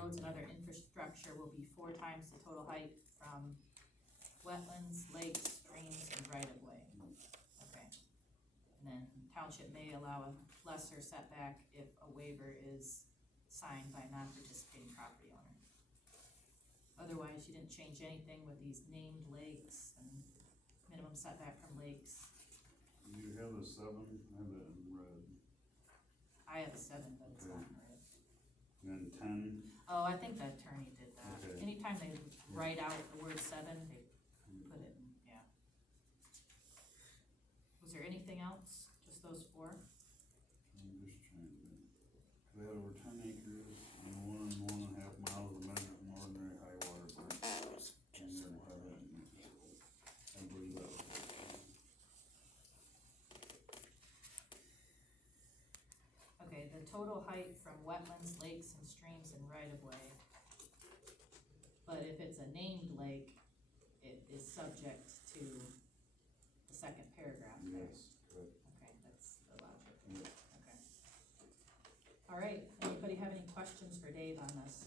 roads and other infrastructure will be 4 times the total height from wetlands, lakes, streams, and right-of-way. Okay. And then township may allow a lesser setback if a waiver is signed by a non-participating property owner. Otherwise, you didn't change anything with these named lakes and minimum setback from lakes. You have a 7, I have it in red. I have a 7, but it's not in red. And 10, Oh, I think the attorney did that. Okay. Anytime they write out the word 7, they put it in, yeah. Was there anything else? Just those 4? I'm just trying to, cause I had over 10 acres and 1.5 miles of measure from ordinary high water mark. And then have it, I believe that was. Okay, the total height from wetlands, lakes, and streams and right-of-way. But if it's a named lake, it is subject to the second paragraph. Yes, correct. Okay, that's the logic. Yeah. Okay. All right, anybody have any questions for Dave on this?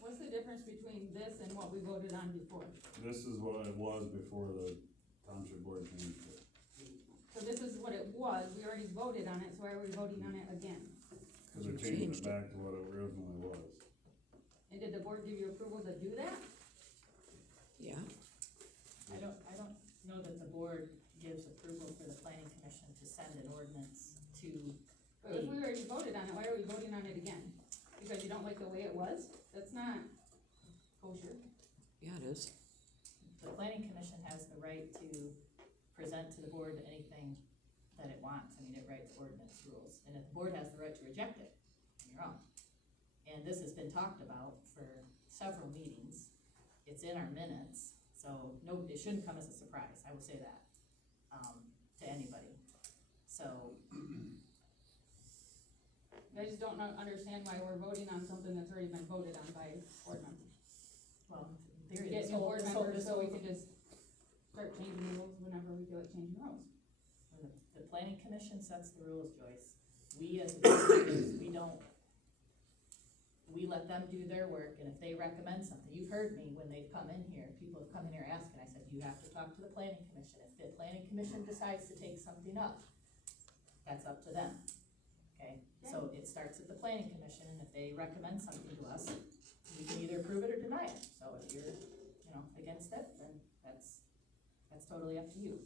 What's the difference between this and what we voted on before? This is what it was before the township board changed it. So this is what it was, we already voted on it, so why are we voting on it again? Cause they're changing it back to what it originally was. And did the board give you approval to do that? Yeah, I don't know that the board gives approval for the planning commission to send an ordinance to. But if we already voted on it, why are we voting on it again? Because you don't like the way it was? That's not kosher. yeah, it is. The planning commission has the right to present to the board anything that it wants. I mean, it writes ordinance rules, and if the board has the right to reject it, you're wrong. And this has been talked about for several meetings. It's in our minutes, so no, it shouldn't come as a surprise, I will say that, to anybody. So, I just don't understand why we're voting on something that's already been voted on by board members. well, in We theory, get this new whole, board this whole, members, this so we whole, can just start changing the rules whenever we feel like changing rules. when the planning commission sets the rules, Joyce, we as administrators, we let them do their work, and if they recommend something, you've heard me when they've come in here, people have come in here asking, I said, you have to talk to the planning commission. If the planning commission decides to take something up, that's up to them, okay? So it starts at the planning commission, and if they recommend something to us, we can either approve it or deny it. So if you're, against it, then that's totally up to you.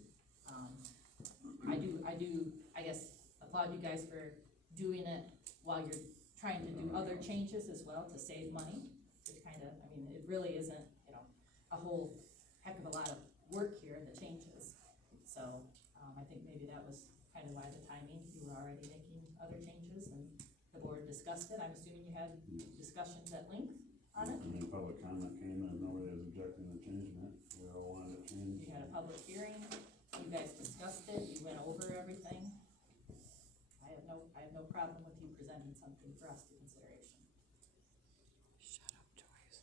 I guess, applaud you guys for doing it while you're trying to do other changes as well to save money. Which it really isn't, a whole heck of a lot of work here, the changes. So, I think maybe that was kind of why the timing, you were already making other changes and the board discussed it. I'm assuming you had discussions at length on it? I mean, public comment came and nobody was objecting to changing it. We all wanted it changed. You had a public hearing, you guys discussed it, you went over everything. I have no problem with you presenting something for us to consideration. Shut up, Joyce.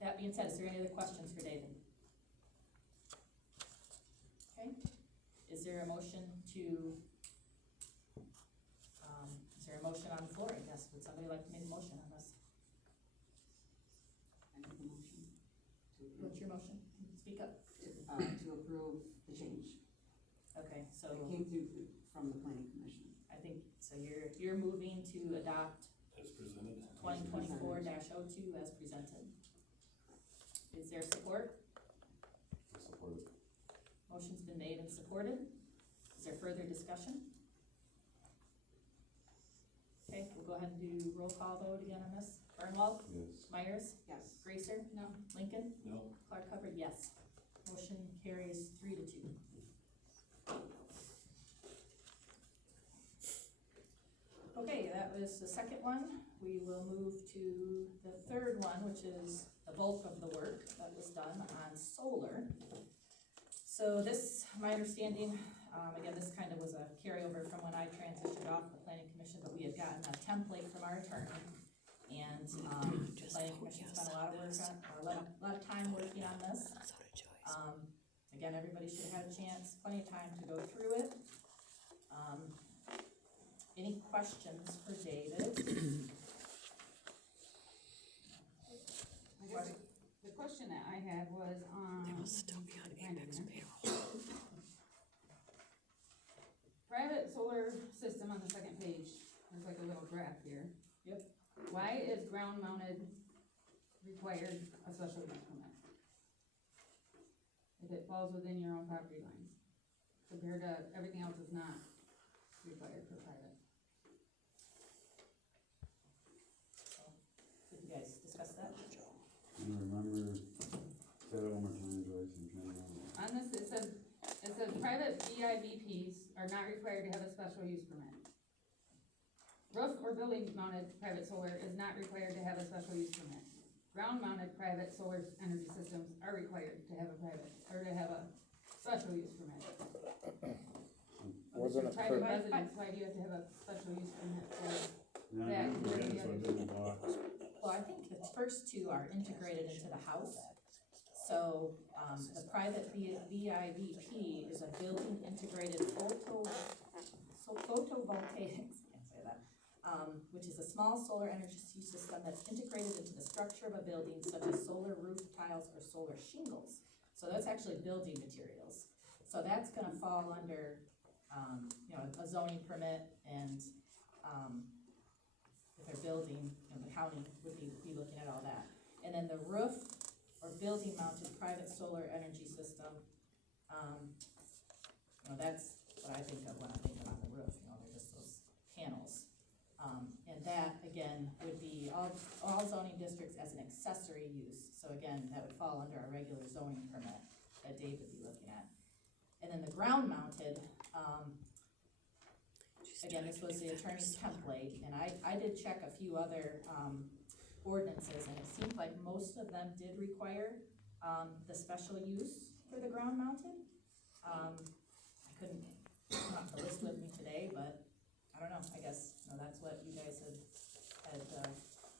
That being said, is there any other questions for David? Okay, is there a motion on the floor, I guess? Would somebody like to make a motion on this? I make a motion What's your motion? Speak up. to approve the change. Okay, so It came through from the planning commission. I think, so you're moving to adopt As presented. 2024-02 as presented. Is there support? I support it. Motion's been made and supported. Is there further discussion? Okay, we'll go ahead and do roll call vote again on this. Burnwald, Yes. Myers, Yes. Gracer, No. Lincoln, No. Clark Hubbard, yes. Motion carries 3-2. Okay, that was the second one. We will move to the third one, which is the bulk of the work that was done on solar. So this, my understanding, again, this kind of was a carryover from when I transitioned off the planning commission, but we had gotten a template from our attorney. And, the planning commission spent a lot of work on, or a lot of time working on this. So did Joyce. Again, everybody should have had a chance, plenty of time to go through it. Any questions for David? had was They will still be on Apex payroll. private solar system on the second page, there's like a little graph here. Yep. Why is ground mounted required a special use permit? If it falls within your own property lines, compared to everything else is not required for private. Did you guys discuss that? I remember, say that one more time, Joyce, I'm trying to remember. On this, it says private VIVPs are not required to have a special use permit. Roof or building mounted private solar is not required to have a special use permit. Ground mounted private solar energy systems are required to have a special use permit. Wasn't it Private for, residence, why do you have to have a special use permit for? Yeah, I remember that, so I didn't talk. Well, I think the first two are integrated into the house. So, the private VIVP is a building integrated photovoltaic, can't say that, which is a small solar energy system that's integrated into the structure of a building such as solar roof tiles or solar shingles. So that's actually building materials. So that's gonna fall under, a zoning permit and, if they're building, the county would be looking at all that. And then the roof or building mounted private solar energy system, that's what I think of when I think of on the roof, they're just those panels. And that, again, would be all zoning districts as an accessory use. So again, that would fall under a regular zoning permit that Dave would be looking at. And then the ground mounted, again, this was the attorney's template, and I did check a few other, ordinances, and it seemed like most of them did require, the special use for the ground mounted. I couldn't come up the list with me today, but I don't know, I guess, that's what you guys had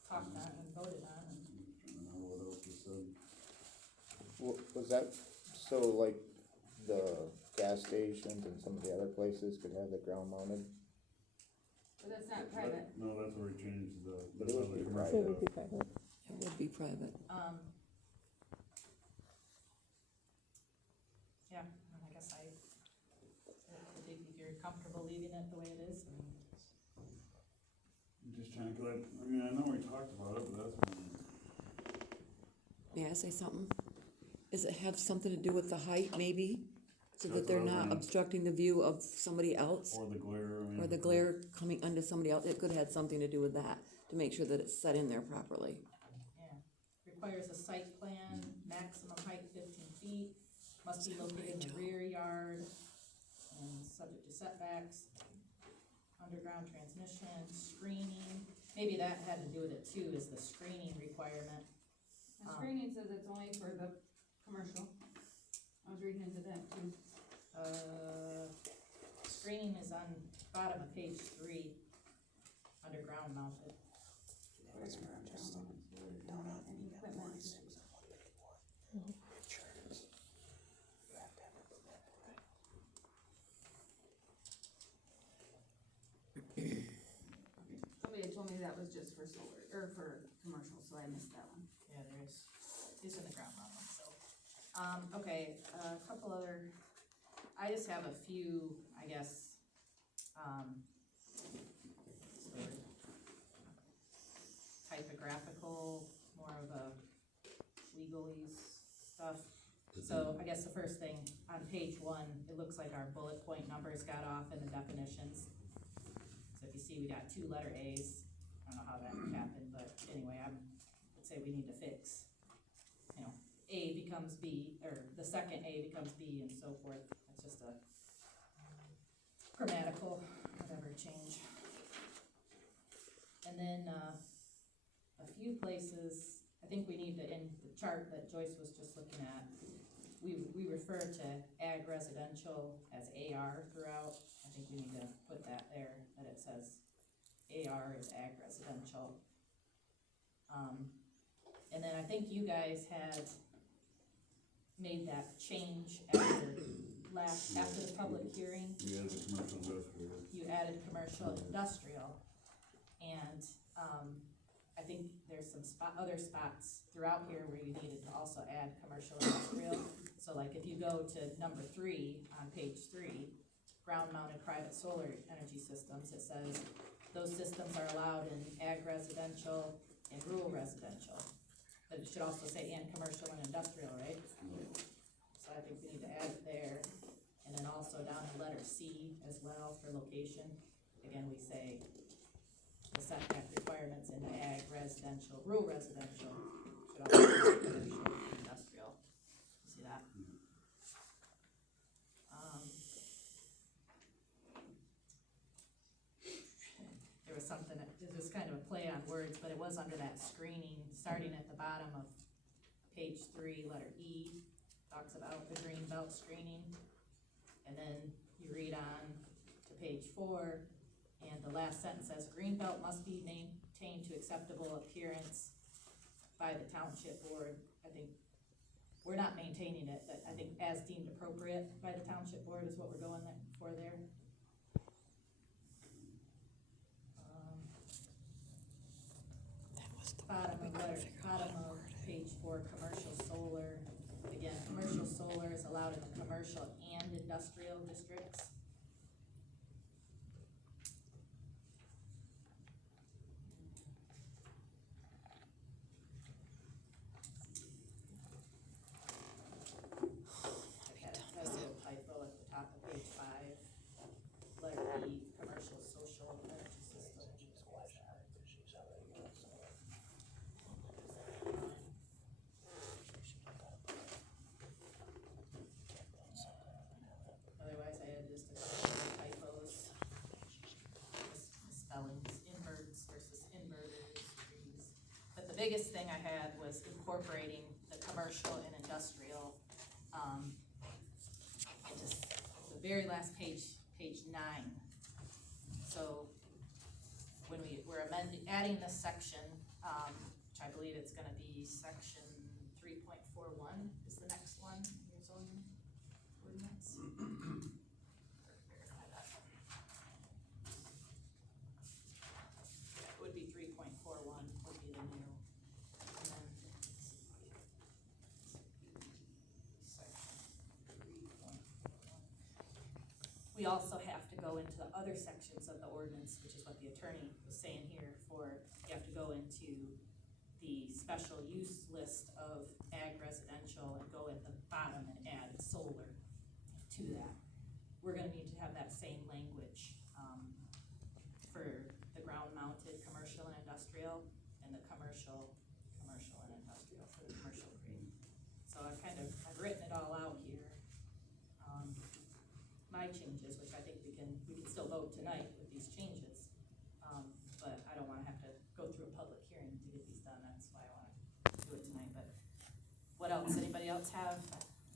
talked on and voted on, and I don't know what else was said. was that, so like the gas stations and some of the other places could have the ground mounted? But that's not private. No, that's where we changed the. But it would be commercial private. stuff. It would be private. yeah, I guess if you're comfortable leaving it the way it is, I'm just trying, cause I know we talked about it, but that's when, May I say something? Does it have something to do with the height, maybe? So That's that they're what I was not wondering. obstructing the view of somebody else? or the glare, Or the glare coming onto somebody else? It could have something to do with that, to make sure that it's set in there properly. yeah. Requires a site plan, maximum height 15 feet, must be located in the rear yard, and subject to setbacks, underground transmission, screening. Maybe that had to do with it too, is the screening requirement. The screening says it's only for the commercial. I was reading into that too. Screening is on bottom of page 3, underground mounted. Somebody had told me that was just for solar, or for commercial, so I missed that one. Yeah, there is, it's in the ground mounted, so. Okay, a couple other, I just have a few, I guess, sort of typographical, more of a legalese stuff. So I guess the first thing, on page 1, it looks like our bullet point numbers got off in the definitions. So if you see, we got 2 letter A's, I don't know how that happened, but anyway, I'd say we need to fix, A becomes B, or the second A becomes B and so forth. It's just a grammatical, whatever, change. And then, a few places, I think we need to, in the chart that Joyce was just looking at, we refer to ag residential as AR throughout. I think we need to put that there, that it says AR is ag residential. And then I think you guys had made that change after the public hearing. we had the commercial industrial. You added commercial industrial, and, I think there's some other spots throughout here where you needed to also add commercial industrial. So like if you go to number 3 on page 3, ground mounted private solar energy systems, it says those systems are allowed in ag residential and rural residential. But it should also say and commercial and industrial, right? So I think we need to add it there. And then also down in letter C as well for location, again, we say the setback requirements in ag residential, rural residential should also be commercial and industrial. See that? There was something, it was kind of a play on words, but it was under that screening, starting at the bottom of page 3, letter E, talks about the green belt screening. And then you read on to page 4, and the last sentence says, green belt must be maintained to acceptable appearance by the township board. I think, we're not maintaining it, but I think as deemed appropriate by the township board is what we're going for there. Bottom of page 4, commercial solar. Again, commercial solar is allowed in the commercial and industrial districts. That's a little typo at the top of page 5. Letter E, commercial social energy system. Otherwise, I had just a couple of typos, misspellings, inverts versus inverters, trees. But the biggest thing I had was incorporating the commercial and industrial, into the very last page, page 9. So when we're adding this section, which I believe it's gonna be section 3.41 is the next one, in your zoning ordinance. It would be 3.41 would be the new, and then section 3.41. We also have to go into the other sections of the ordinance, which is what the attorney was saying here you have to go into the special use list of ag residential and go at the bottom and add solar to that. We're gonna need to have that same language, for the ground mounted commercial and industrial and the commercial and industrial for the commercial grade. So I've written it all out here. My changes, which I think we can still vote tonight with these changes. But I don't wanna have to go through a public hearing to get these done, that's why I wanna do it tonight, but what else, anybody else have?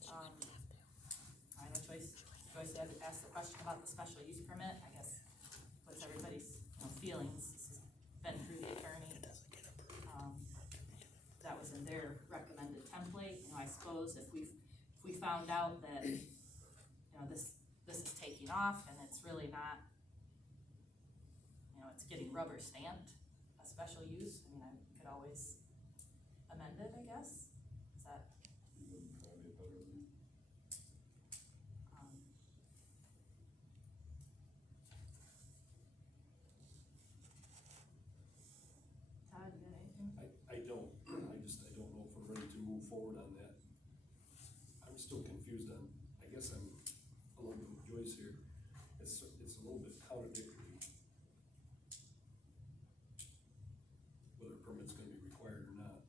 I know Joyce had asked the question about the special use permit, I guess, what's everybody's, feelings? This has been through the attorney. That was in their recommended template, I suppose if we found out that, this is taking off and it's really not, it's getting rubber stamped, a special use, I could always amend it, I guess, is that? Probably better than. Todd, you got anything? I don't know if we're ready to move forward on that. I'm still confused on, I guess I'm a little bit with Joyce here, it's a little bit contradictory. Whether a permit's gonna be required or not.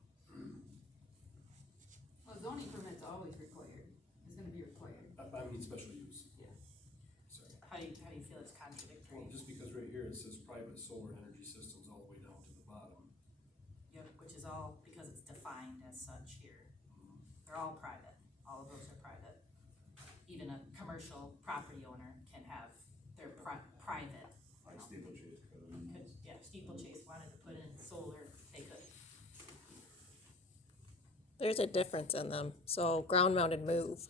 Well, zoning permit's always required, is gonna be required. I mean, special use. Yeah. Sorry. How do you feel it's contradictory? Well, just because right here it says private solar energy systems all the way down to the bottom. Yep, which is all because it's defined as such here. They're all private, all of those are private. Even a commercial property owner can have their private. Like steeplechase code. Yeah, steeplechase wanted to put in solar, they could. There's a difference in them. So ground mounted move,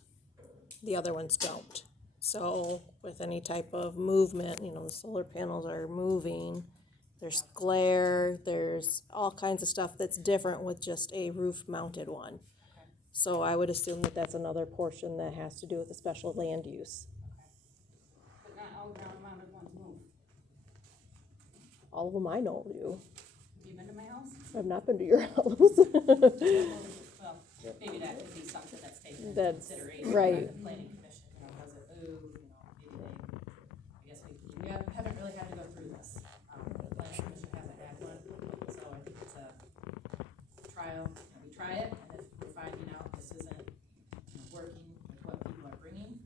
the other ones don't. So with any type of movement, the solar panels are moving, There's glare, there's all kinds of stuff that's different with just a roof-mounted one. Okay. So I would assume that that's another portion that has to do with the special land use. But not all ground mounted ones move. All of them I know do. Have you been to my house? I've not been to your house. Well, maybe that could be something that's taken into That's consideration by right. the planning commission, does it move, maybe they, I guess we haven't really had to go through this. The planning commission hasn't had one, so I think it's a trial, we try it, and if we're finding out this isn't working with what people are bringing,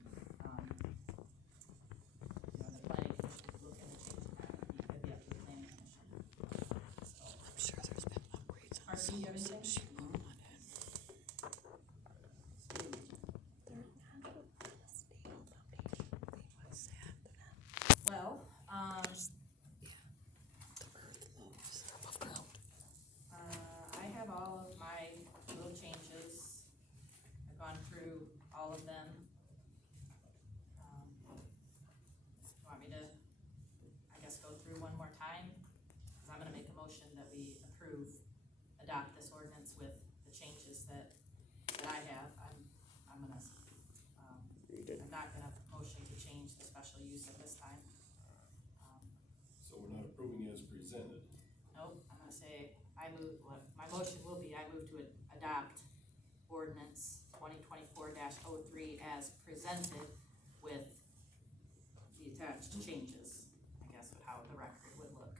the planning commission is looking to change that, it'd be up to the planning commission. So, I'm sure there's been upgrades on Marcy, you have anything? Well, I have all of my little changes. I've gone through all of them. You want me to, I guess, go through one more time? Cause I'm gonna make a motion that we adopt this ordinance with the changes that I have. I'm gonna, Read it. I'm not gonna motion to change the special use at this time. So we're not approving as presented. Nope, I'm gonna say, what my motion will be, I move to adopt ordinance 2024-03 as presented with the attached changes, I guess, of how the record would look.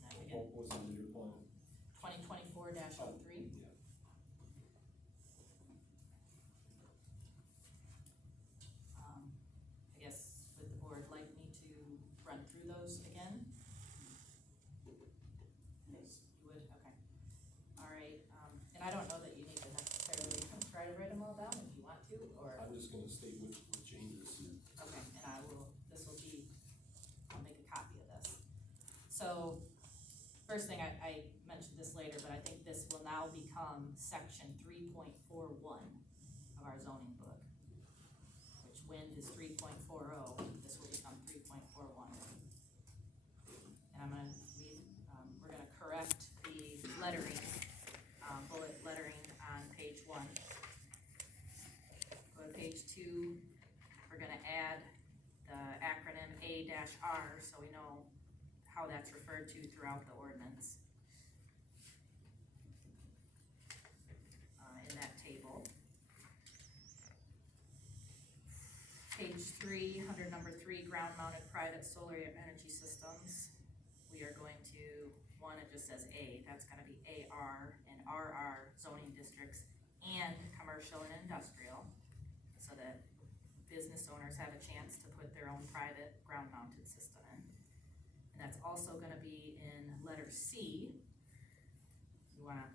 And then again, What was under your plan? 2024-03. Yeah. I guess, would the board like me to run through those again? Yes. You would, okay. All right, and I don't know that you need to necessarily try to write them all down if you want to, or, I'm just gonna state which changes. okay, and I'll make a copy of this. So, first thing, I mentioned this later, but I think this will now become section 3.41 of our zoning book, which wind is 3.40, this will become 3.41. And we're gonna correct the lettering, bullet lettering on page 1. Go to page 2, we're gonna add the acronym A-R, so we know how that's referred to throughout the ordinance. In that table. Page 3, under number 3, ground-mounted private solar energy systems, we are going to, one, it just says A, that's gonna be AR and RR zoning districts and commercial and industrial, so that business owners have a chance to put their own private ground-mounted system in. And that's also gonna be in letter C. You wanna,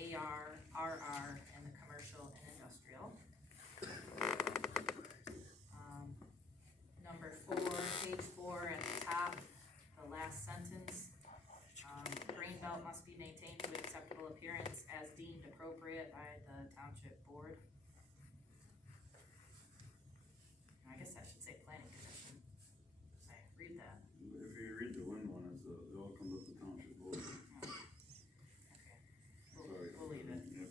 AR, RR, and the commercial and industrial. Number 4, page 4 at the top, the last sentence. Green belt must be maintained to acceptable appearance as deemed appropriate by the township board. I guess I should say planning commission. So I read that. If you read the wind one, it all comes up to township board. Sorry. We'll leave it. Yep.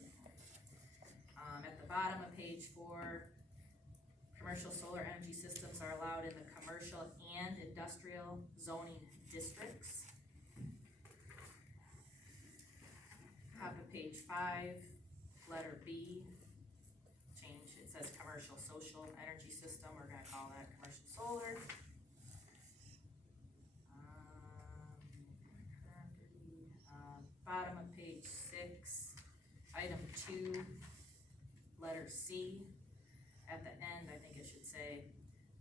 At the bottom of page 4, commercial solar energy systems are allowed in the commercial and industrial zoning districts. Top of page 5, letter B, change, it says commercial social energy system, we're gonna call that commercial solar. Bottom of page 6, item 2, letter C. At the end, I think it should say,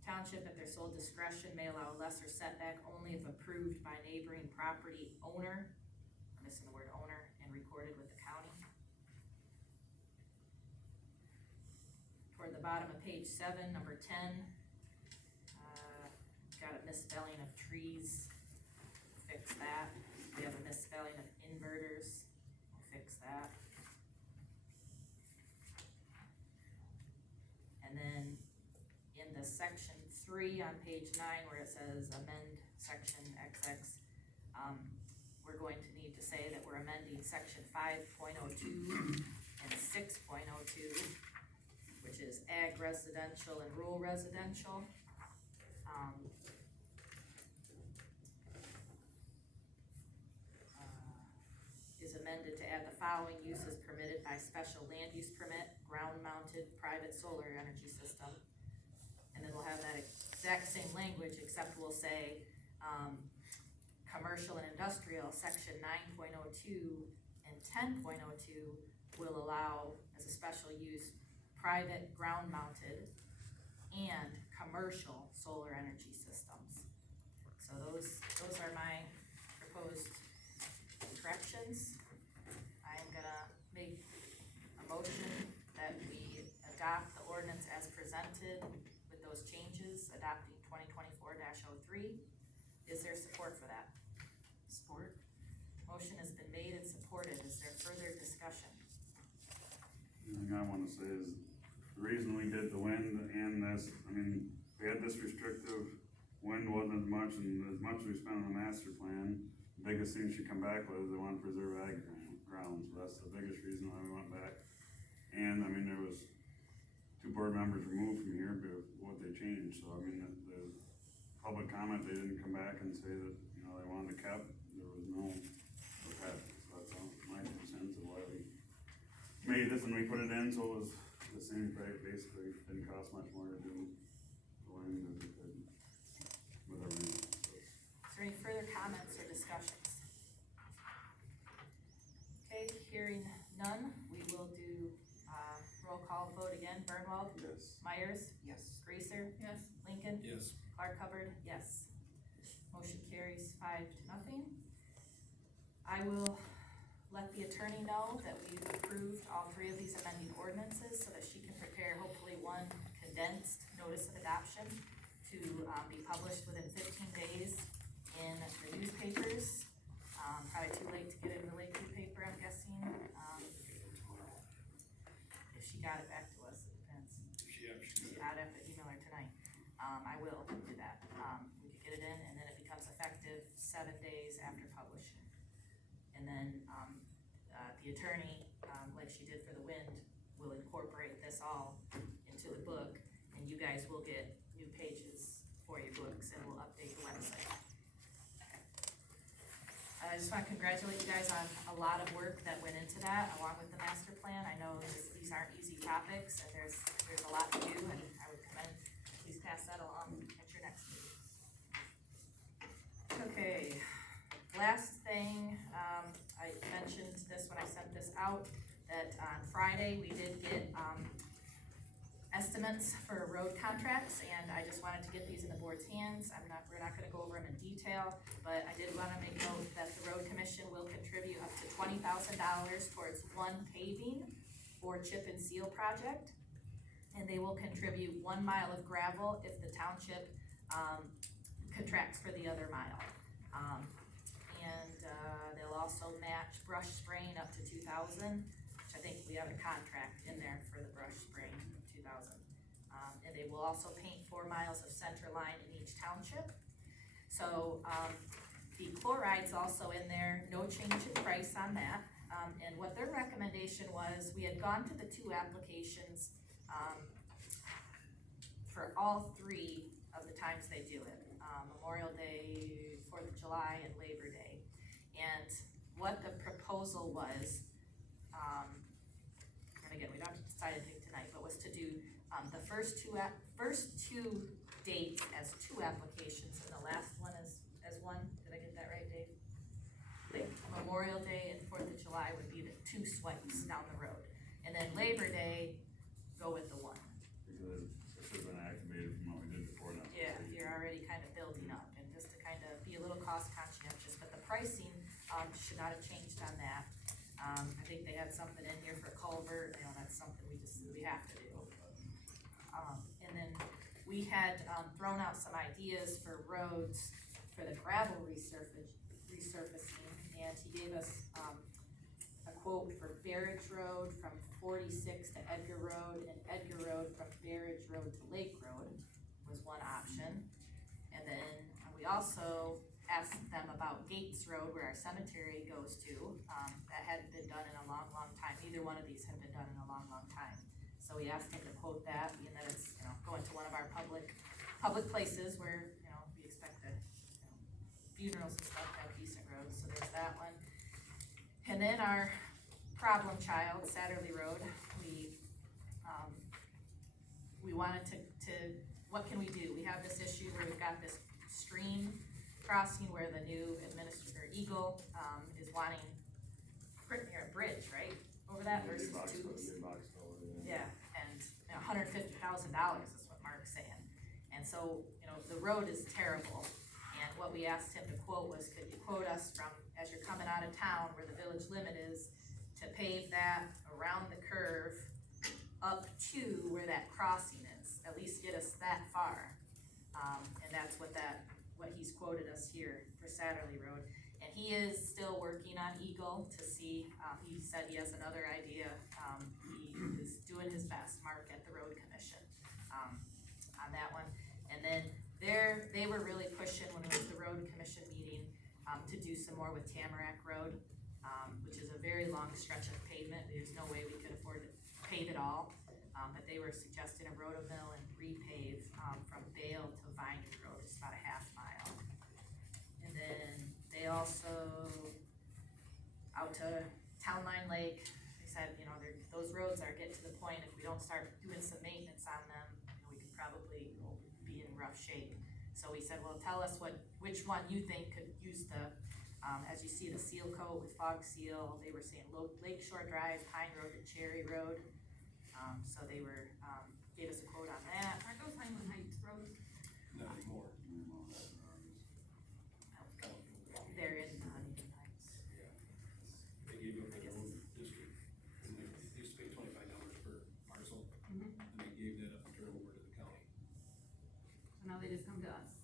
township at their sole discretion may allow lesser setback only if approved by neighboring property owner, I'm missing the word owner, and recorded with the county. Toward the bottom of page 7, number 10, got a misspelling of trees, fix that. We have a misspelling of inverters, we'll fix that. And then in the section 3 on page 9 where it says amend section XX. We're going to need to say that we're amending section 5.02 and 6.02, which is ag residential and rural residential. Is amended to add the following uses permitted by special land use permit, ground-mounted private solar energy system. And then we'll have that exact same language, except we'll say, commercial and industrial, section 9.02 and 10.02 will allow as a special use private ground-mounted and commercial solar energy systems. So those are my proposed corrections. I am gonna make a motion that we adopt the ordinance as presented with those changes, adopting 2024-03. Is there support for that? Support. Motion has been made and supported. Is there further discussion? The thing I wanna say is, the reason we did the wind and this, I mean, we had this restrictive, wind wasn't as much, and as much as we spent on the master plan, the biggest thing she come back with is they want to preserve ag grounds, so that's the biggest reason why we went back. And, I mean, there was 2 board members removed from here, but what they changed, so I mean, the public comment, they didn't come back and say that, you know, they wanted it kept, there was no, okay, so that's all my 2 cents of why we made this, and we put it in, so it was the same price, basically, didn't cost much more to do the wind as it could with everything else, so. Is there any further comments or discussions? Okay, hearing none, we will do, roll call vote again. Burnwald? Yes. Myers? Yes. Greaser? Yes. Lincoln? Yes. Clark Hubbard? Yes. Motion carries 5-0. I will let the attorney know that we've approved all 3 of these amending ordinances so that she can prepare hopefully one condensed notice of adoption to be published within 15 days in the newspapers. Probably too late to get it in the Lakeview paper, I'm guessing. If she got it back to us, it depends. I'd have to email her tonight. I will do that. We could get it in and then it becomes effective 7 days after publishing. And then, the attorney, like she did for the wind, will incorporate this all into the book, and you guys will get new pages for your books, and we'll update the website. I just wanna congratulate you guys on a lot of work that went into that, along with the master plan. I know these aren't easy topics, and there's a lot to do, and I would commend, please pass that along at your next meeting. Okay, last thing, I mentioned this when I sent this out, that on Friday, we did get, estimates for road contracts, and I just wanted to get these in the board's hands. We're not gonna go over them in detail, but I did wanna make note that the road commission will contribute up to $20,000 towards one paving or chip and seal project. And they will contribute 1 mile of gravel if the township, contracts for the other mile. They'll also match brush spraying up to 2,000, which I think we have a contract in there for the brush spraying, 2,000. And they will also paint 4 miles of center line in each township. So, the chloride's also in there, no change in price on that. And what their recommendation was, we had gone to the 2 applications, for all 3 of the times they do it, Memorial Day, 4th of July, and Labor Day. And what the proposal was, and again, we don't have to decide anything tonight, but was to do, the first two dates as 2 applications, and the last one as one. Did I get that right, Dave? Like Memorial Day and 4th of July would be the 2 swipes down the road. And then Labor Day, go with the 1. Because it should've been activated from what we did before now. Yeah, you're already kind of building up, and just to kind of be a little cost conscientious, but the pricing, should not have changed on that. I think they had something in here for culvert, you know, that's something we have to do. And then we had, thrown out some ideas for roads for the gravel resurfacing, and he gave us, a quote for Barrage Road from 46 to Edgar Road, and Edgar Road from Barrage Road to Lake Road, was one option. And then we also asked them about Gates Road where our cemetery goes to. That hadn't been done in a long, long time. Neither one of these had been done in a long, long time. So we asked him to quote that, being that it's, going to one of our public places where, we expect that, funerals and stuff have decent roads, so there's that one. And then our problem child, Satterley Road, we wanted to, what can we do? We have this issue where we've got this stream crossing where the new administrator, Eagle, is wanting a bridge, right, over that versus tubes. Yeah, and $150,000 is what Mark's saying. And so, the road is terrible. And what we asked him to quote was, could you quote us from, as you're coming out of town where the village limit is, to pave that around the curve up to where that crossing is, at least get us that far. And that's what he's quoted us here for Satterley Road. And he is still working on Eagle to see, he said he has another idea. He is doing his best, Mark at the road commission, on that one. And then they were really pushing when we were at the road commission meeting, to do some more with Tamarack Road, which is a very long stretch of pavement. There's no way we could afford to pave it all. But they were suggesting a rotomill and repave, from Bale to Viner Road, it's about a half mile. And then they also, out to Town Line Lake, they said, those roads are getting to the point, if we don't start doing some maintenance on them, we could probably be in rough shape. So we said, well, tell us which one you think could use the, as you see the seal coat with fog seal, they were saying Lakeshore Drive, Pine Road, and Cherry Road. So they were, gave us a quote on that. Aren't those Highland Heights roads? Not anymore. They're in Huntington Heights. Yeah. They gave up their own district, and they used to pay $25 per parcel, and they gave that up and turned over to the county, So now they just come to us.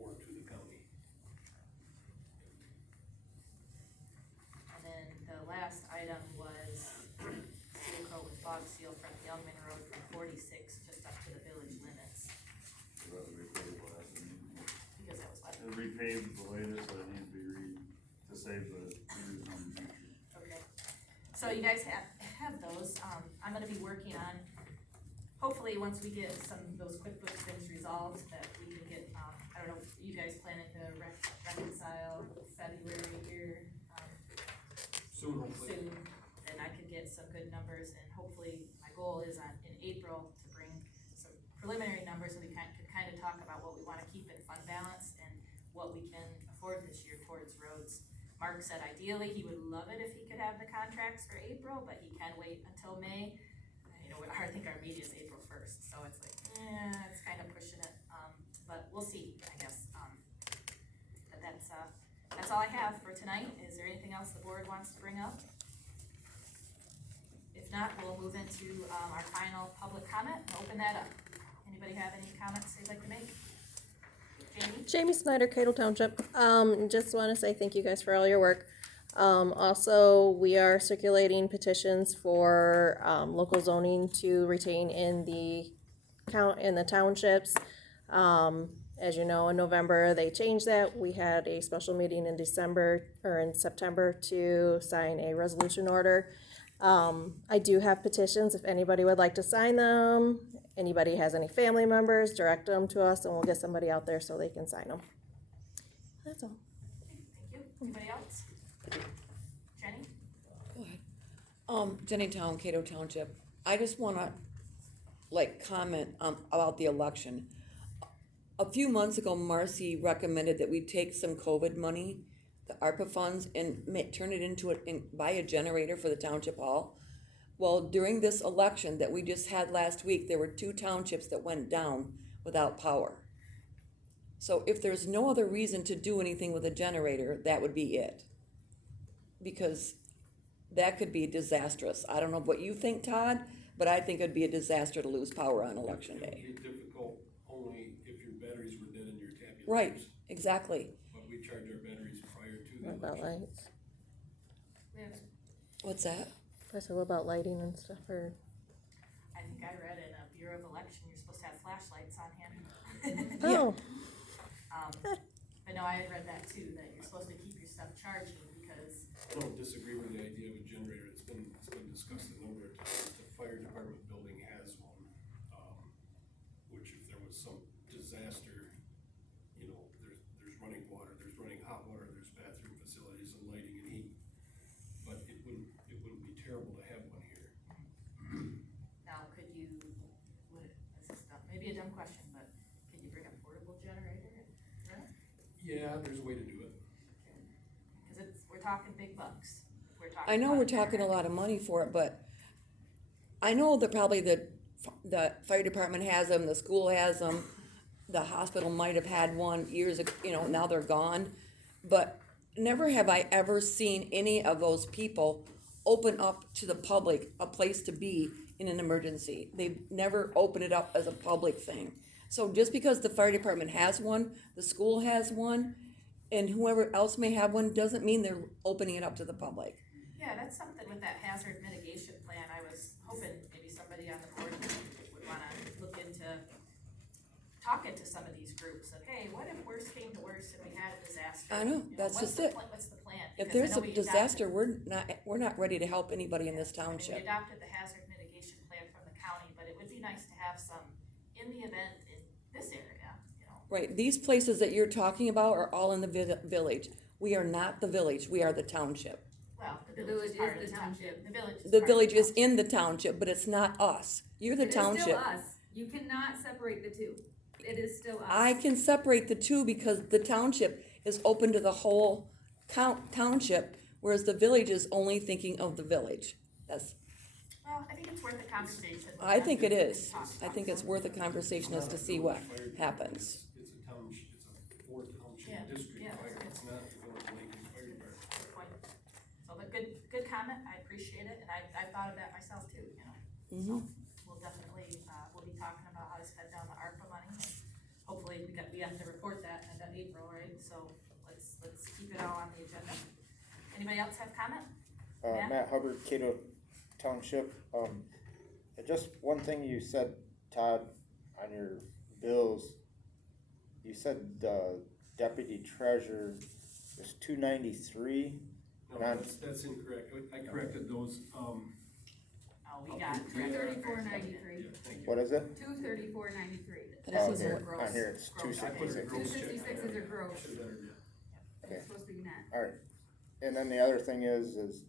or to the county. And then the last item was seal coat with fog seal from Youngman Road from 46 just up to the village limits, because that was what? It repaved the latest, but it needs to be to save the years on the future. Okay, so you guys have those, I'm gonna be working on, hopefully, once we get some of those QuickBooks things resolved, that we can get, I don't know, you guys planning to reconcile February here, Soon, hopefully. soon, and I could get some good numbers, and hopefully, my goal is in April to bring some preliminary numbers, and we could kind of talk about what we wanna keep in fund balance and what we can afford this year towards roads. Mark said ideally, he would love it if he could have the contracts for April, but he can wait until May. I think our meeting is April 1st, so it's like, it's kind of pushing it, but we'll see, I guess. But that's all I have for tonight. Is there anything else the board wants to bring up? If not, we'll move into, our final public comment and open that up. Anybody have any comments they'd like to make? Jamie? Jamie Snyder, Cato Township. Just want to say thank you guys for all your work. Also, we are circulating petitions for local zoning to retain in the townships. As you know, in November they changed that. We had a special meeting in September to sign a resolution order. I do have petitions if anybody would like to sign them. Anybody has any family members, direct them to us and we'll get somebody out there so they can sign them. That's all. Thank you. Anybody else? Jenny? Go ahead. Jenny Town, Cato Township. I just wanna, comment, about the election. A few months ago, Marcy recommended that we take some COVID money, the ARPA funds, and turn it into buy a generator for the township hall. Well, during this election that we just had last week, there were 2 townships that went down without power. So if there's no other reason to do anything with a generator, that would be it. Because that could be disastrous. I don't know what you think, Todd, but I think it'd be a disaster to lose power on election day. It would be difficult only if your batteries were dead in your tabulators. Right, exactly. But we charge our batteries prior to the What about election. lights? What's that? I said, what about lighting and stuff, or? I think I read in a Bureau of Election, you're supposed supposed to have flashlights on hand. Oh, But no, I had read that too, that you're supposed to keep your stuff charging because, I don't disagree with the idea of a generator, it's been discussed a number of times, the fire department building has one. Which if there was some disaster, you know, there's running water, there's running hot water, there's bathroom facilities and lighting and heat. But it wouldn't be terrible to have one here. now could you, this is maybe a dumb question, but could you bring a portable generator and run it? Yeah, there's a way to do it. Cause we're talking big bucks. I know we're talking a lot of money for it, but I know that probably the fire department has them, the school has them, the hospital might have had one years ago, you know, now they're gone. But never have I ever seen any of those people open up to the public a place to be in an emergency. They've never opened it up as a public thing. So just because the fire department has one, the school has one, and whoever else may have one, doesn't mean they're opening it up to the public. Yeah, that's something with that hazard mitigation plan, I was hoping maybe somebody on the board would wanna look into talking to some of these groups, okay, what if worse came to worse if we had a disaster? I know, You that's what's just the it. What's the plan? If Because I there's know a we adopted- disaster, we're not ready to help anybody in this I mean, township. we adopted the hazard mitigation plan from the county, but it would be nice to have some in the event in this area, you know? Right, these places that you're talking about are all in the village. We are not the village, we are the township. Well, The village is part is of the township. The village is The part of village is township. in the township, but it's not us. You're the It is still township. us. You cannot separate the two. It is still us. I can separate the two because the township is open to the whole township, whereas the village is only thinking of the village. That's, Well, I think it's worth a conversation. with I them think it and is. talk I about think it's some- worth a conversation as to see what happens. It's a township, it's a four township Yeah, district yeah. fire, it's not the North Lincoln Fire Department. Good point. So, but good comment, I appreciate it, and I thought of that myself too, you know. So, we'll definitely, we'll be talking about how to spend down the ARPA money, and hopefully we have to report that in April, right? So, let's keep it all on the agenda. Anybody else have comment? Matt? Matt Hubbard, Cato Township, just one thing you said, Todd, on your bills, you said the deputy treasurer was 293. No, that's incorrect, I corrected those, Oh, we got it. 234.93. yeah, thank you. What is it? 234.93. That Oh, was okay. your gross. On here it's gross. I put the 266. gross check. 266 is your gross. Should better, yeah. It's supposed to be net. Alright, and then the other thing is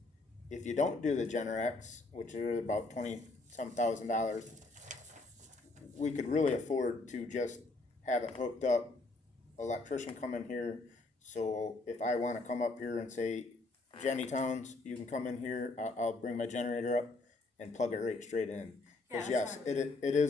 if you don't do the Generac, which is about $20-some thousand, we could really afford to just have it hooked up, electrician come in here, so if I wanna come up here and say, Jenny Towns, you can come in here, I'll bring my generator up and plug it right straight in. Yeah, Cause that's yes, it is